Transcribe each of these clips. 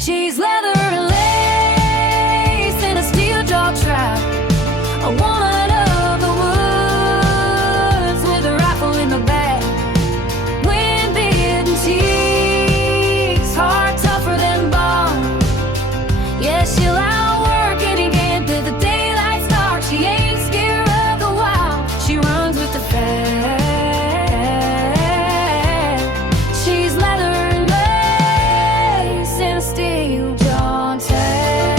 She's leather and lace in a steel jaw trap. A woman of the woods with a rifle in the back. Wind-bitten teeth, heart tougher than bone. Yeah, she'll outwork any game till the daylight starts. She ain't scared of the wild. She runs with the fast. She's leather and lace in a steel jaw tag.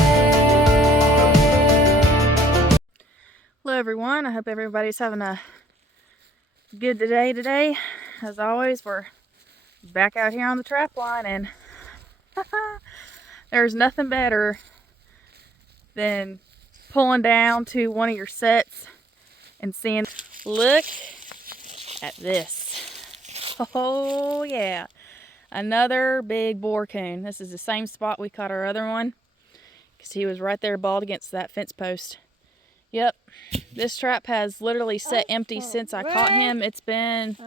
Hello everyone, I hope everybody's having a good day today. As always, we're back out here on the trap line, and there's nothing better than pulling down to one of your sets and seeing, look at this. Oh yeah, another big boar coon. This is the same spot we caught our other one, because he was right there balled against that fence post. Yep, this trap has literally sat empty since I caught him. It's been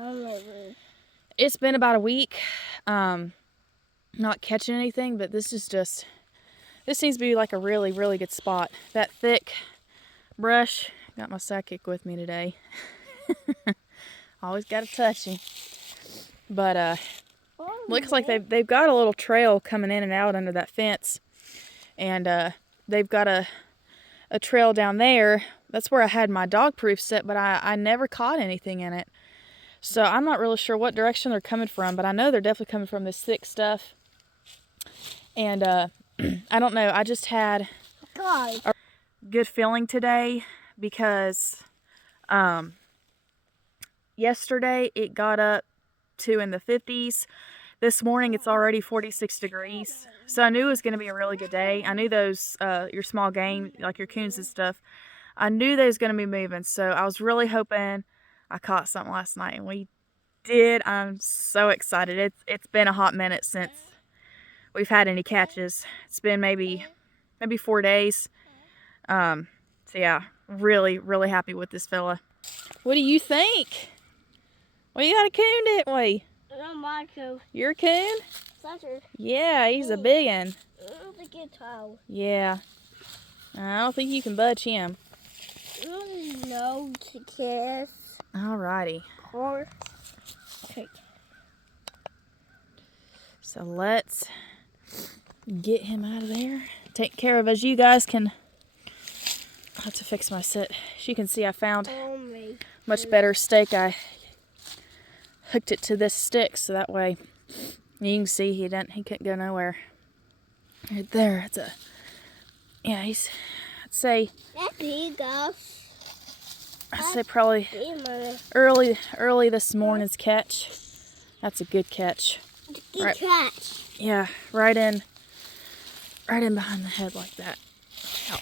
about a week. Not catching anything, but this seems to be like a really, really good spot. That thick brush. Got my sidekick with me today. Always got to touch him. But looks like they've got a little trail coming in and out under that fence, and they've got a trail down there. That's where I had my dog proof set, but I never caught anything in it. So I'm not really sure what direction they're coming from, but I know they're definitely coming from this thick stuff. And I don't know, I just had a good feeling today because yesterday it got up to in the 50s. This morning it's already 46 degrees. So I knew it was going to be a really good day. I knew those, your small game, like your coons and stuff, I knew they was going to be moving. So I was really hoping I caught something last night, and we did. I'm so excited. It's been a hot minute since we've had any catches. It's been maybe 4 days. So yeah, really, really happy with this fella. What do you think? Well, you got a coon, didn't we? Not my coon. Your coon? Sutter. Yeah, he's a big one. The guitar. Yeah. I don't think you can budge him. No, kiss. Alrighty. Or okay. So let's get him out of there. Take care of, as you guys can. I have to fix my set. As you can see, I found much better stake. I hooked it to this stick, so that way you can see he couldn't go nowhere. Right there, it's a, yeah, I'd say probably early this morning's catch. That's a good catch. Good catch. Yeah, right in behind the head like that. Oh.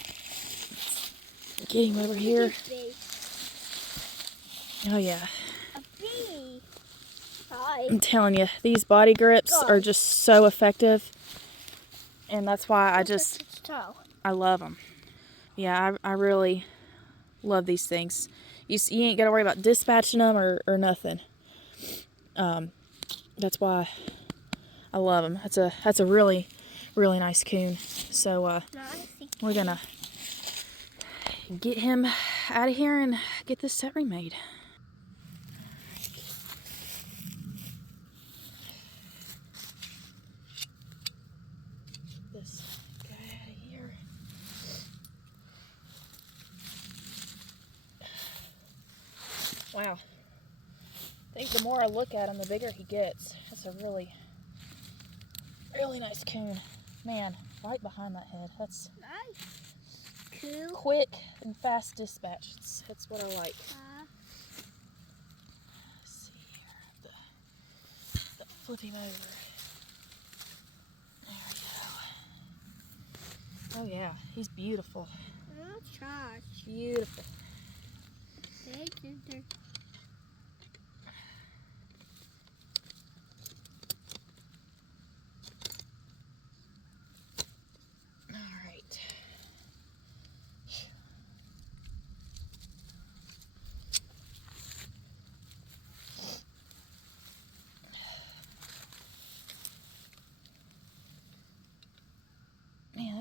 Get him over here. Oh yeah. I'm telling you, these body grips are just so effective, and that's why I love them. Yeah, I really love these things. You ain't got to worry about dispatching them or nothing. That's why I love them. That's a really, really nice coon. So we're gonna get him out of here and get this set remade. This guy out of here. Wow. I think the more I look at him, the bigger he gets. That's a really, really nice coon. Man, right behind that head. That's Nice. Cool. quick and fast dispatch. That's what I like. Let's see here. Flip him over. There we go. Oh yeah, he's beautiful. Oh, gosh. Beautiful.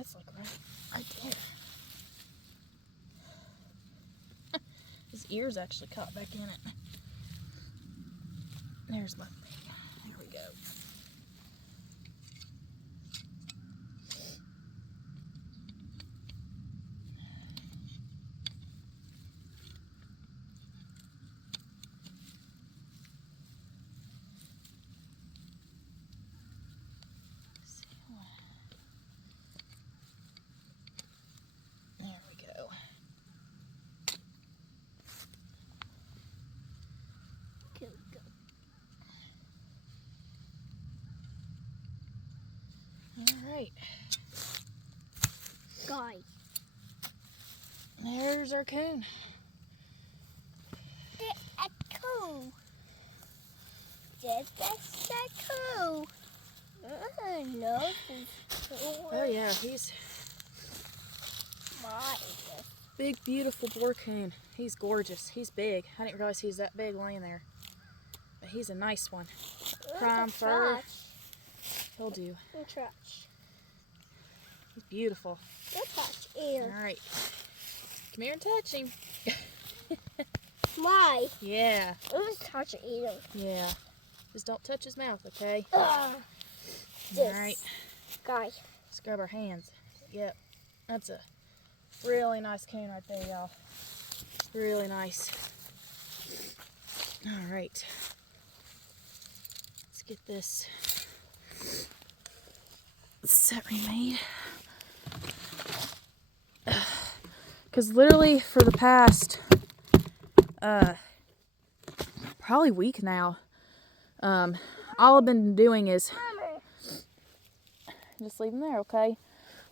That's like right there. His ears actually caught back in it. There's my thing. There we go. There we go. Go, go. All right. Guys. There's our coon. A coon. That's a coon. No, Oh yeah, he's my. big, beautiful boar coon. He's gorgeous. He's big. I didn't realize he's that big laying there. But he's a nice one. Prime fur. He'll do. Trash. He's beautiful. Your touch ear. All right. Come here and touch him. Why? Yeah. Let's touch ear. Yeah. Just don't touch his mouth, okay? All right. Guys. Let's grab our hands. Yep. That's a really nice coon right there, y'all. Really nice. All right. Let's get this set remade. Because literally for the past probably week now, all I've been doing is just leave them there, okay?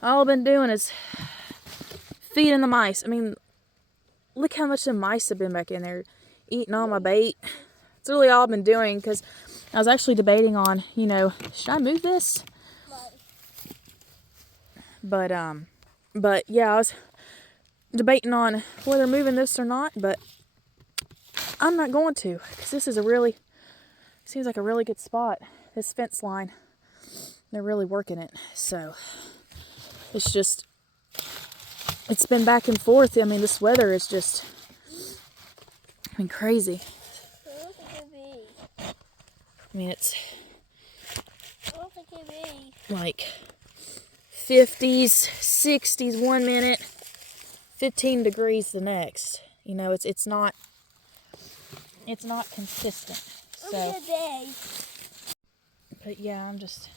All I've been doing is feeding the mice. I mean, look how much the mice have been back in there eating all my bait. It's really all I've been doing, because I was actually debating on, you know, should I move this? But yeah, I was debating on whether moving this or not, but I'm not going to, because this is seems like a really good spot. This fence line, they're really working it. So it's been back and forth. I mean, this weather is just been crazy. I mean, it's like 50s, 60s 1 minute, 15 degrees the next. You know, it's not consistent. So, but yeah, I'm just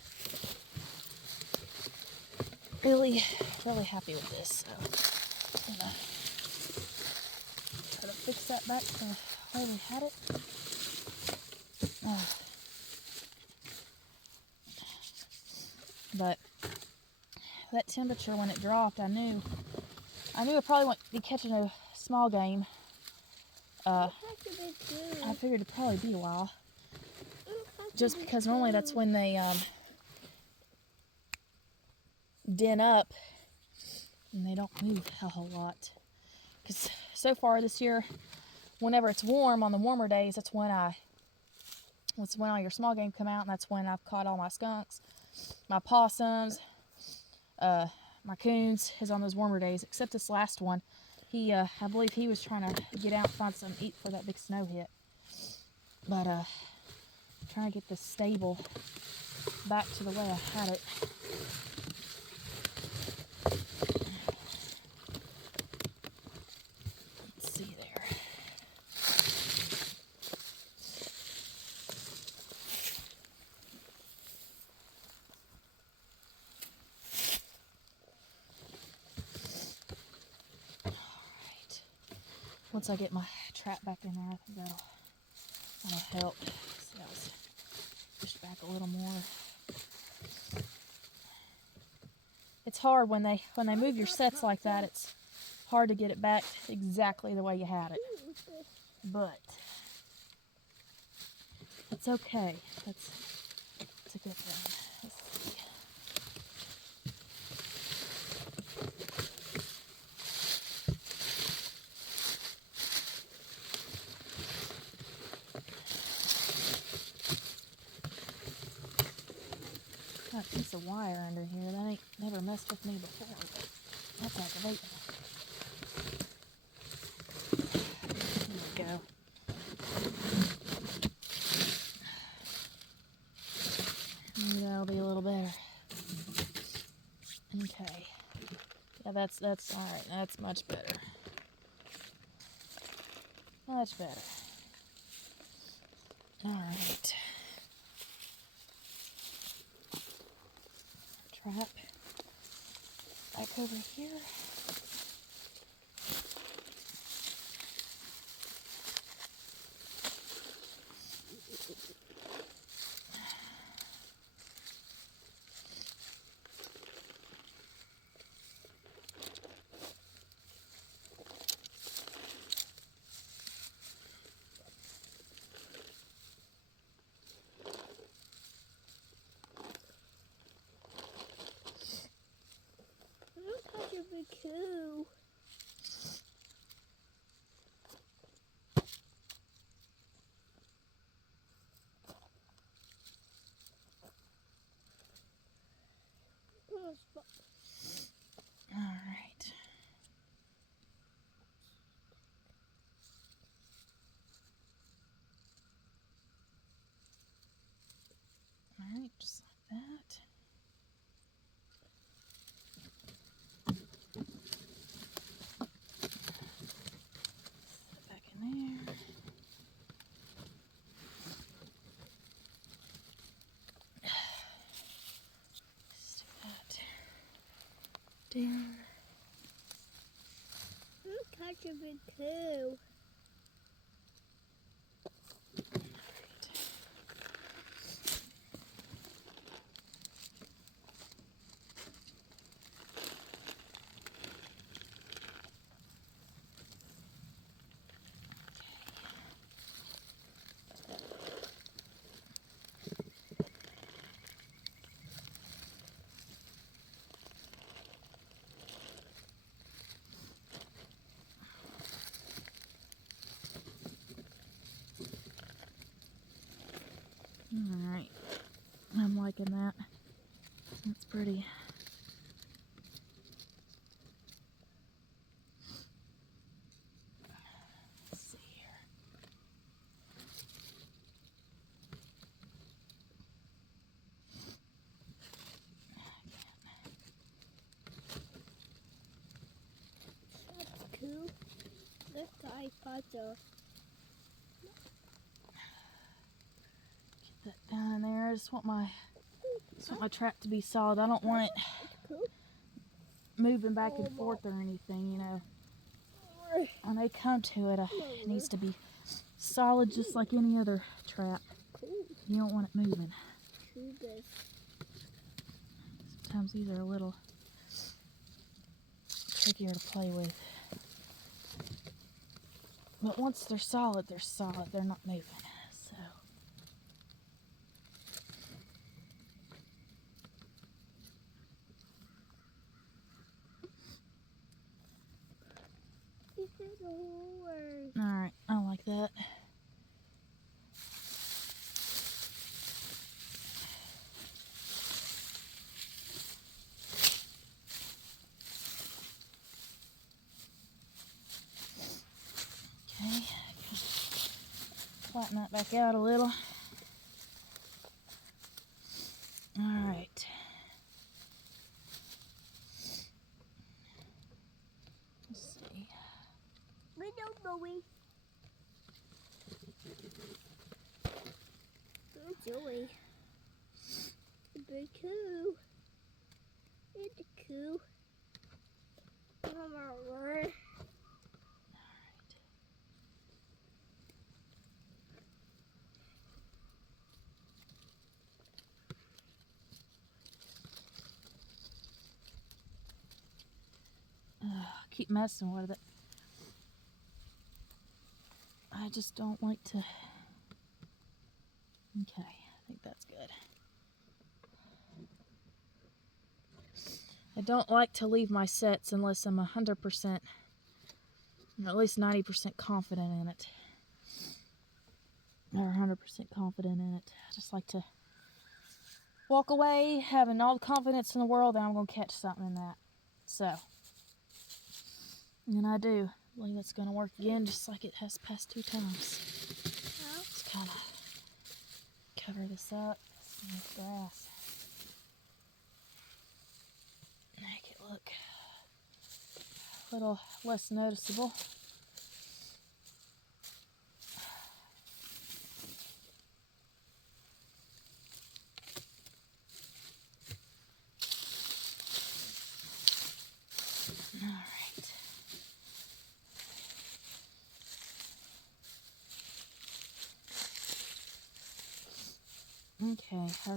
really happy with this. So I'm gonna try to fix that back to the way we had it. But that temperature, when it dropped, I knew I probably wouldn't be catching a small game. I figured it'd probably be a while, just because normally that's when they den up and they don't move a whole lot. Because so far this year, whenever it's warm, on the warmer days, that's when all your small game come out, and that's when I've caught all my skunks, my possums, my coons is on those warmer days, except this last one. I believe he was trying to get out and find something to eat before that big snow hit. But trying to get this stable back to the way I had it. Let's see there. Once I get my trap back in there, I think that'll help. See, that was pushed back a little more. It's hard when they move your sets like that. It's hard to get it back exactly the way you had it. But it's okay. It's a good thing. Let's see. Got a piece of wire under here. That ain't never messed with me before, but that's aggravating. There we go. Maybe that'll be a little better. Okay. Yeah, that's alright. That's much better. Much better. Alright. Trap back over here. Such a big coup. Alright. Alright, just like that. Set it back in there. Just do that. Down. Such a big coup. Alright. I'm liking that. That's pretty. Let's see here. Such a coup. This guy puzzle. Get that down in there. I just want my trap to be solid. I don't want it Coup. moving back and forth or anything, you know. When they come to it, it needs to be solid just like any other trap. Cool. You don't want it moving. Cool this. Sometimes these are a little trickier to play with. But once they're solid, they're solid. They're not moving. So. This is a horse. Alright, I like that. Okay, flatten that back out a little. Alright. Let's see. We don't know we. Oh, Joey. The big coup. It's a coup. Mama, word. Keep messing with it. I just don't like to. Okay, I think that's good. I don't like to leave my sets unless I'm 100%, or at least 90% confident in it. Or 100% confident in it. I just like to walk away having all the confidence in the world that I'm going to catch something in that. So, and I do. I believe that's going to work again, just like it has past 2 times. Just kind of cover this up with grass. Make it look a little less noticeable. Okay, I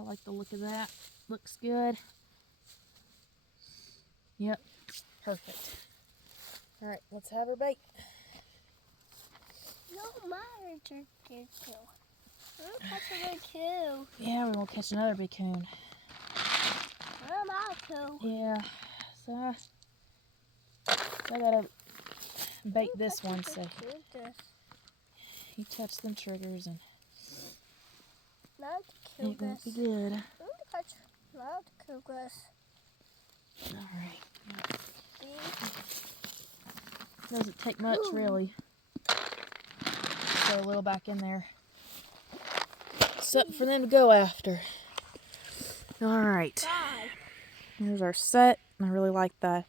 like the look of that. Looks good. Yep, perfect. All right, let's have her bait. No, my turn too. I'm catch a big coon. Yeah, we're gonna catch another big coon. I'm out too. Yeah, so I gotta bait this one, so you touch them triggers and Not to kill it won't be this. good. Not to kill this. All right. Doesn't take much, really. Throw a little back in there. Something for them to go after. All right. Bye. Here's our set. I really like that.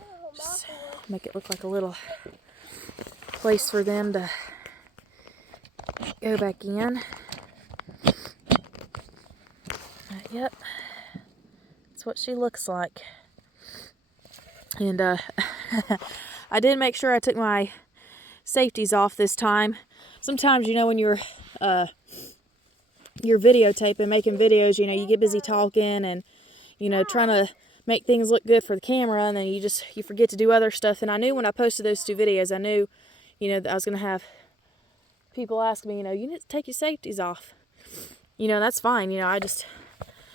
Oh, Just Mama. make it look like a little place for them to go back in. Yep. That's what she looks like. And I did make sure I took my safeties off this time. Sometimes, you know, when you're videotaping, making videos, you know, you get busy talking and, you know, trying to make things look good for the camera, and then you forget to do other stuff. And I knew when I posted those 2 videos, I knew, you know, that I was going to have people ask me, you know, you need to take your safeties off. You know, that's fine. You know,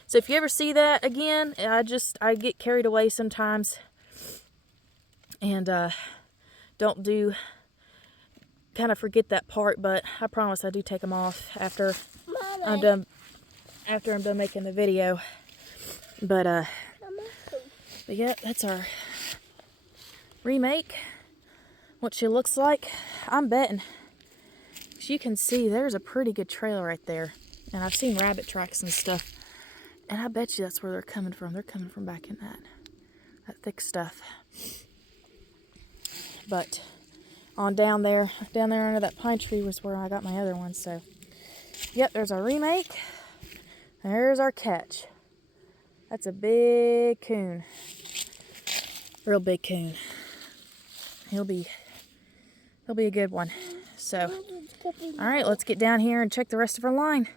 so if you ever see that again, I get carried away sometimes and kind of forget that part, but I promise I do take them off after I'm done making the video. But yeah, that's our remake. What she looks like. I'm betting, as you can see, there's a pretty good trail right there, and I've seen rabbit tracks and stuff, and I bet you that's where they're coming from. They're coming from back in that thick stuff. But on down there under that pine tree was where I got my other one. So, yep, there's our remake. There's our catch. That's a big coon. Real big coon. He'll be a good one. So, all right, let's get down here and check the rest of our line.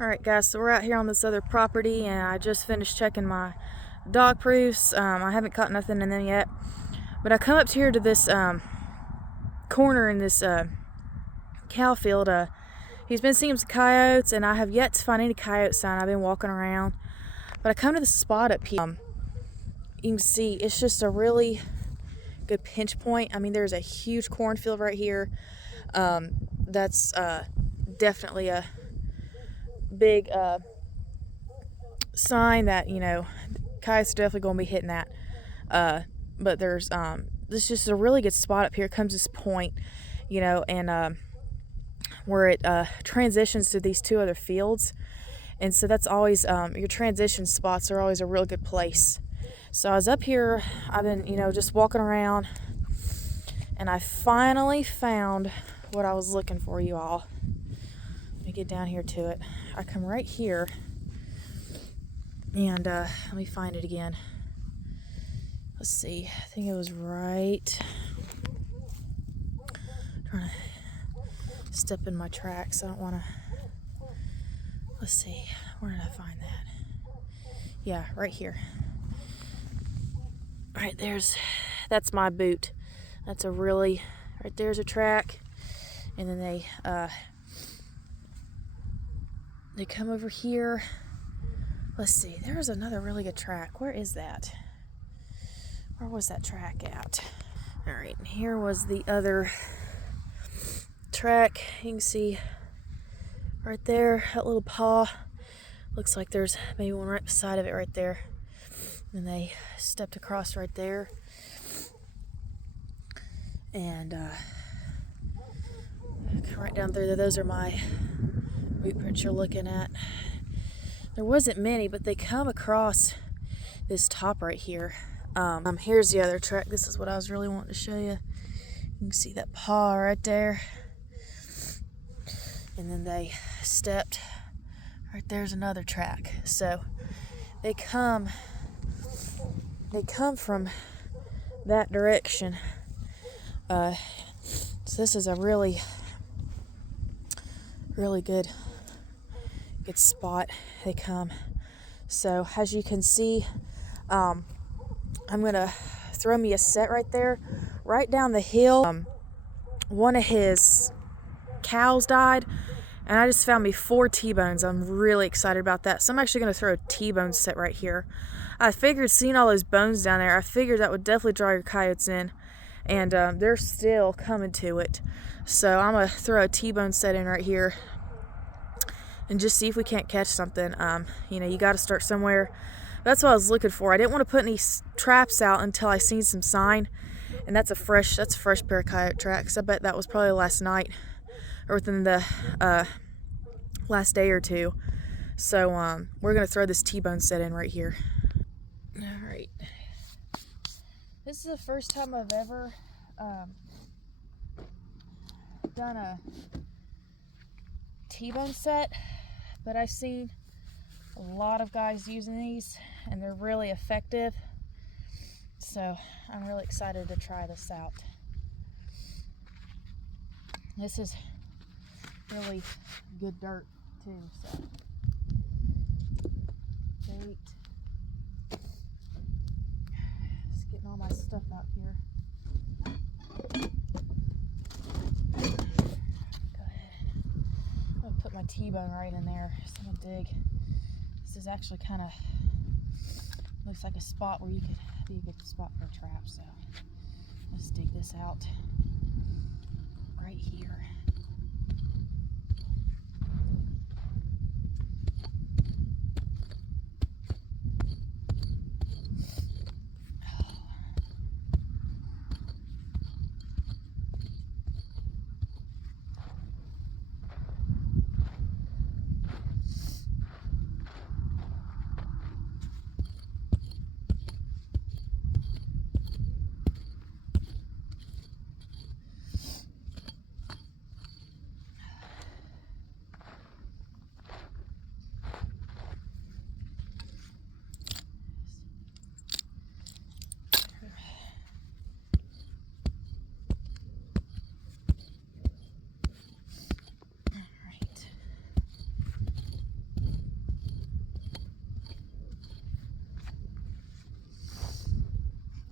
Alright guys, so we're out here on this other property, and I just finished checking my dog proofs. I haven't caught nothing in them yet, but I come up here to this corner in this cow field. He's been seeing some coyotes, and I have yet to find any coyote sign. I've been walking around, but I come to the spot up here. You can see it's just a really good pinch point. I mean, there's a huge cornfield right here. That's definitely a big sign that, you know, coyotes are definitely going to be hitting that. But there's this is just a really good spot up here. Comes this point, you know, and where it transitions to these 2 other fields, and so that's always your transition spots are always a real good place. So I was up here, I've been, you know, just walking around, and I finally found what I was looking for, you all. Let me get down here to it. I come right here, and let me find it again. Let's see, I think it was right. Trying to step in my tracks. I don't want to. Let's see, where did I find that? Yeah, right here. Right that's my boot. That's right there's a track, and then they come over here. Let's see, there's another really good track. Where is that? Where was that track at? All right, here was the other track. You can see right there, that little paw. Looks like there's maybe one right beside of it right there. And they stepped across right there. And right down through there, those are my boot prints you're looking at. There wasn't many, but they come across this top right here. Here's the other track. This is what I was really wanting to show you. You can see that paw right there. And then they stepped. Right there's another track. So they come from that direction. So this is a really good spot they come. So as you can see, I'm gonna throw me a set right there, right down the hill. One of his cows died, and I just found me 4 T-bones. I'm really excited about that. So I'm actually gonna throw a T-bone set right here. I figured, seeing all those bones down there, I figured that would definitely draw your coyotes in, and they're still coming to it. So I'm gonna throw a T-bone set in right here and just see if we can't catch something. You know, you got to start somewhere. That's what I was looking for. I didn't want to put any traps out until I seen some sign, and that's a fresh pair of coyote tracks. I bet that was probably last night or within the last day or two. So we're gonna throw this T-bone set in right here. All right. This is the first time I've ever done a T-bone set, but I've seen a lot of guys using these and they're really effective, so I'm really excited to try this out. This is really good dirt too, so bait. Just getting all my stuff out here. Put my T-bone right in there. So I'm gonna dig. This is actually kind of looks like a spot where you could be a good spot for a trap. So let's dig this out right here.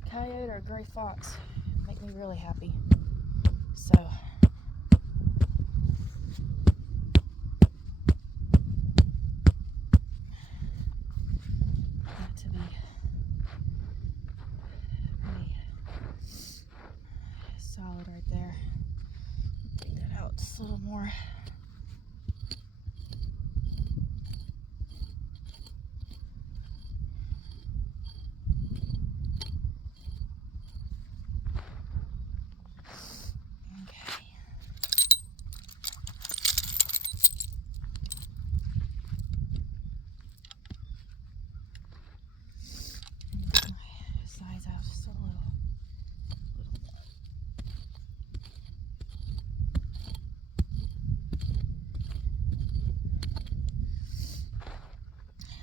Coyote or a gray fox make me really happy. So got to be pretty solid right there. Take that out just a little more.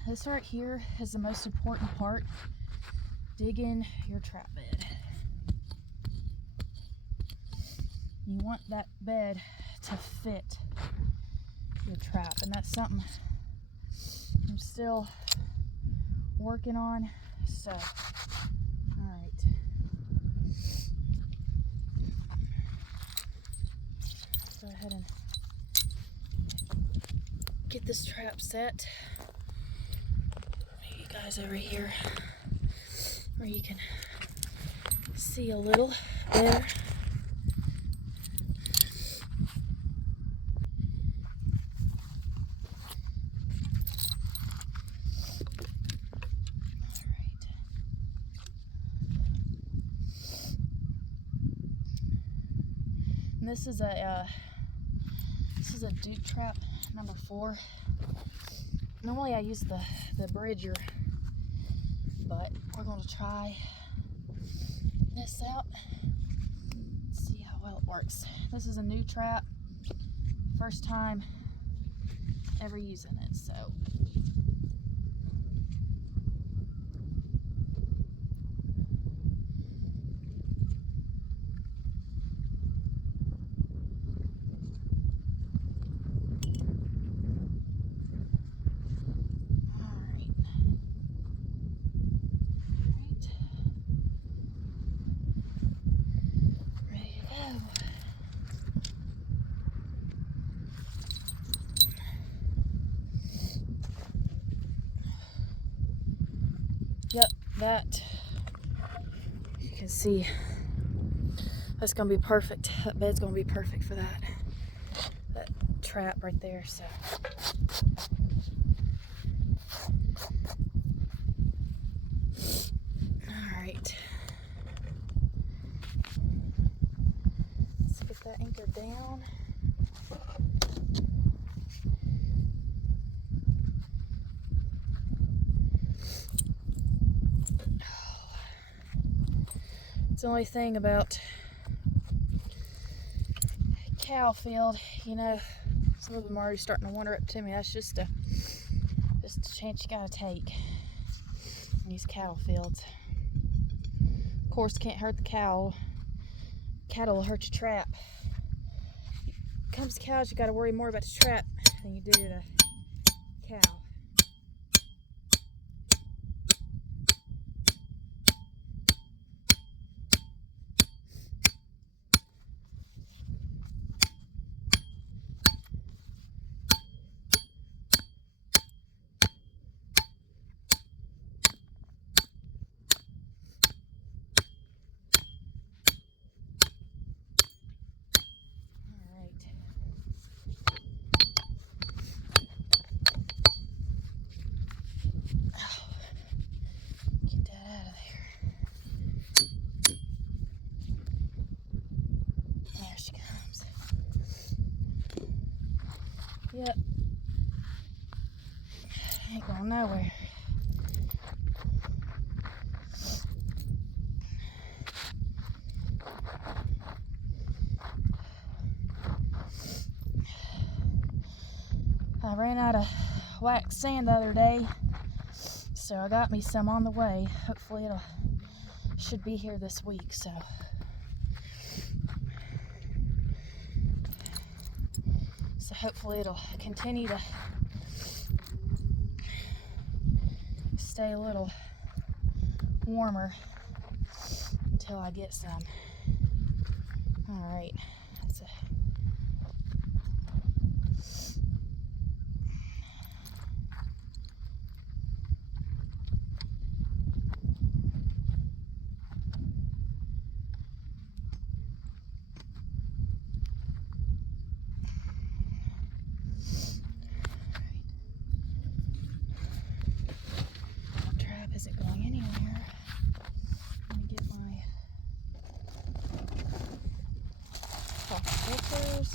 This right here is the most important part. Digging your trap bed. You want that bed to fit your trap, and that's something I'm still working on. So, all right. Go ahead and get this trap set. You guys over here where you can see a little better. And this is a Duke trap number 4. Normally I use the Bridger, but we're going to try this out. See how well it works. This is a new trap. First time ever using it, so. Yep, that, you can see, that's gonna be perfect. That bed's gonna be perfect for that trap right there, so. All right. Let's get that anchor down. The only thing about cow field, you know, some of them are already starting to wander up to me. That's just a chance you gotta take in these cattle fields. Of course, can't hurt the cow. Cattle will hurt your trap. When it comes to cows, you gotta worry more about the trap than you do the cow. Yep. Ain't going nowhere. I ran out of wax sand the other day, so I got me some on the way. Hopefully should be here this week, so. So hopefully it'll continue to stay a little warmer until I get some. All right, that's it. Isn't going anywhere. Let me get my pocket filters.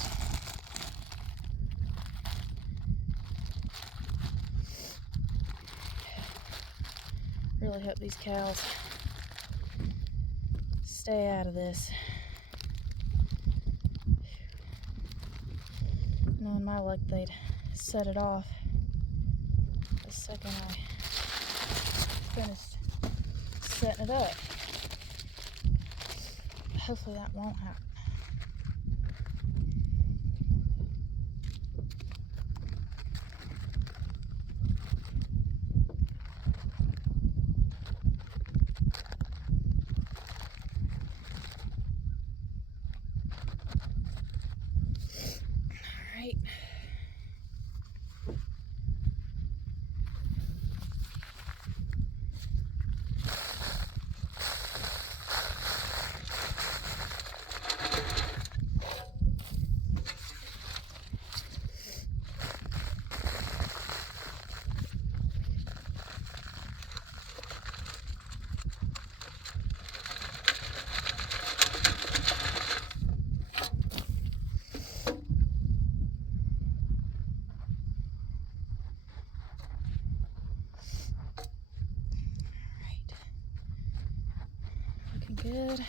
Really hope these cows stay out of this. Knowing my luck, they'd set it off the second I finished setting it up. Hopefully that won't happen. All right. good.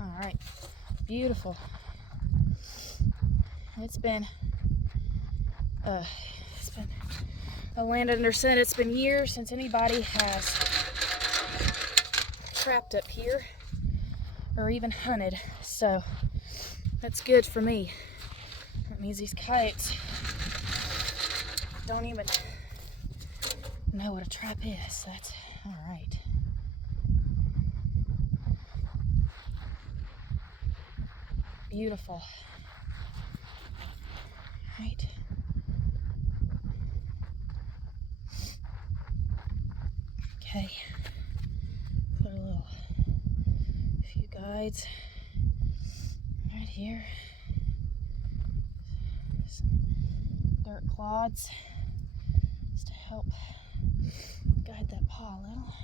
All right, beautiful. It's been a land under sin. It's been years since anybody has trapped up here or even hunted, so that's good for me. That means these coyotes don't even know what a trap is, so that's all right. Beautiful. Right. Okay. Put a few guides right here. Some dirt clods just to help guide that paw a little.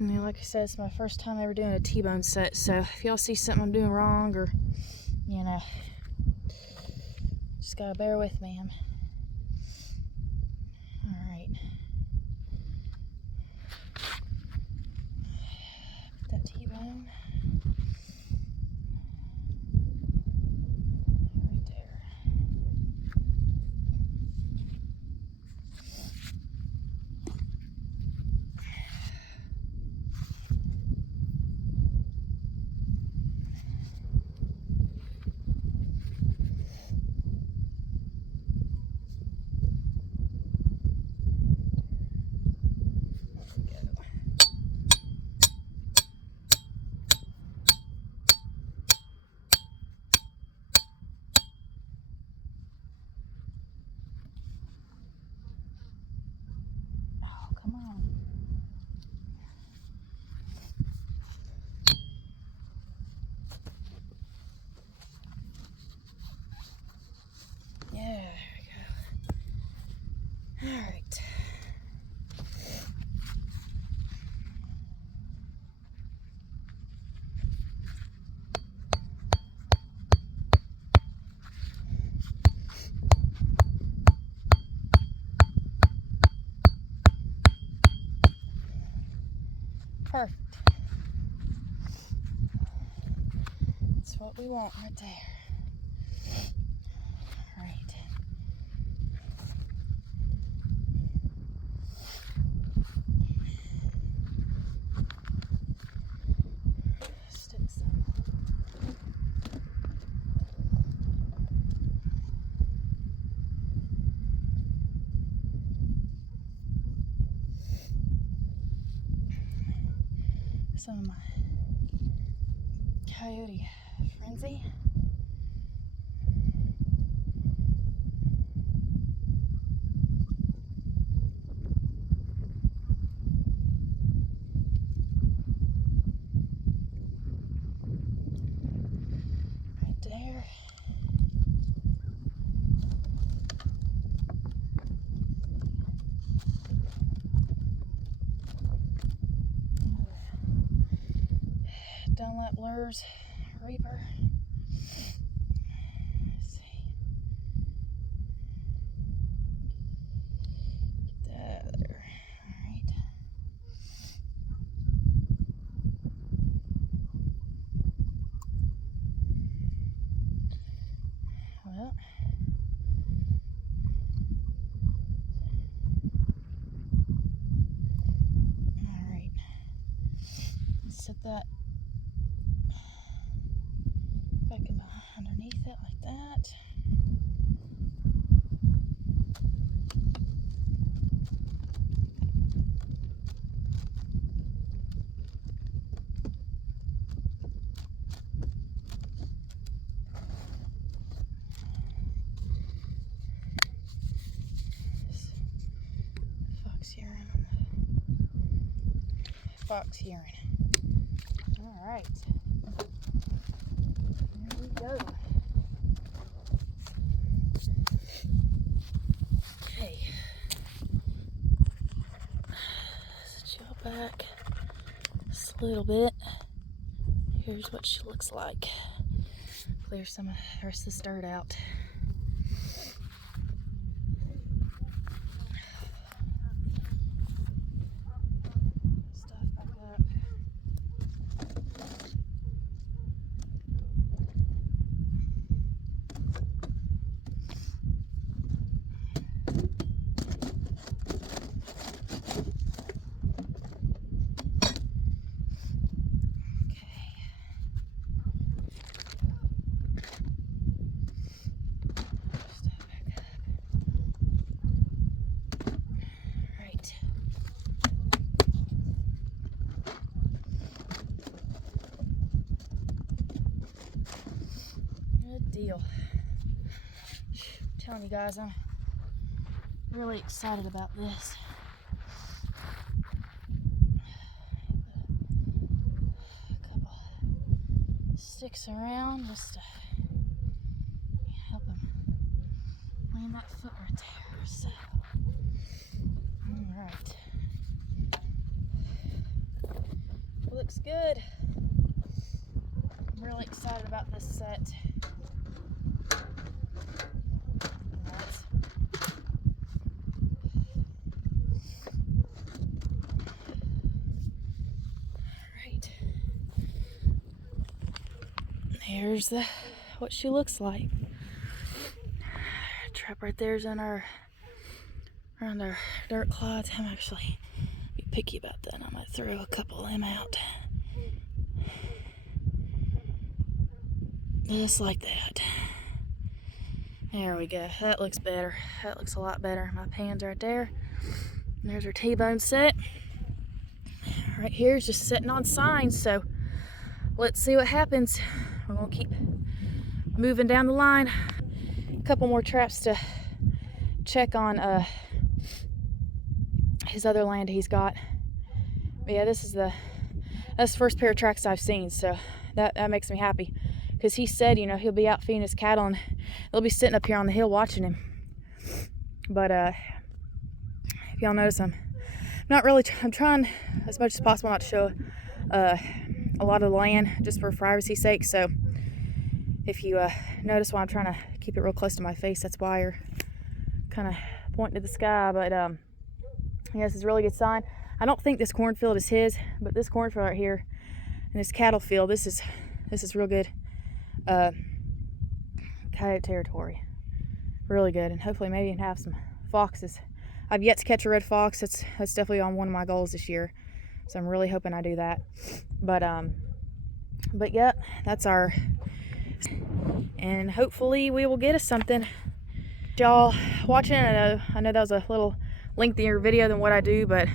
And then, like I said, it's my first time ever doing a T-bone set, so if y'all see something I'm doing wrong or, you know, just gotta bear with me. Alright. Put that T-bone right there. Come on. Yeah, there we go. All right. Perfect. That's what we want right there. All right. Stick some. Some of my coyote frenzy. Right there. Dunlap Lures Reaper. Let's see. Get that out of there. Alright. Well. Alright. Set that back in underneath it like that. Fox hearing. All right. Here we go. a little bit. Here's what she looks like. Clear some of the rest of this dirt out. Stuff back up. Deal. I'm telling you guys, I'm really excited about this. A couple sticks around just to help him land that foot right there. So, all right, looks good. I'm really excited about this set. Here's what she looks like. Trap right there's on our dirt clods. I'm actually be picky about that. I might throw a couple of them out. Just like that. There we go. That looks better. That looks a lot better. My pan's right there. And there's our T-bone set. Right here is just sitting on signs, so let's see what happens. We're gonna keep moving down the line. A couple more traps to check on his other land he's got. But yeah, that's the first pair of tracks I've seen, so that makes me happy. Because he said, you know, he'll be out feeding his cattle and they'll be sitting up here on the hill watching him. But if y'all notice, I'm trying as much as possible not to show a lot of the land just for privacy's sake. So if you notice why I'm trying to keep it real close to my face, that's why you're kind of pointing to the sky. But yeah, this is a really good sign. I don't think this cornfield is his, but this cornfield right here and this cattle field, this is real good coyote territory. Really good, and hopefully maybe you can have some foxes. I've yet to catch a red fox. That's definitely on one of my goals this year, so I'm really hoping I do that. But yeah, that's our, and hopefully we will get us something. Y'all watching, I know that was a little lengthier video than what I do, but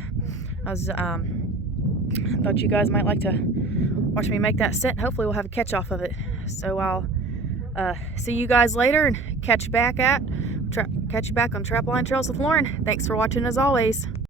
I was thought you guys might like to watch me make that set, and hopefully we'll have a catch off of it. So I'll see you guys later and catch you back on Trapline Trails with Lauren. Thanks for watching as always.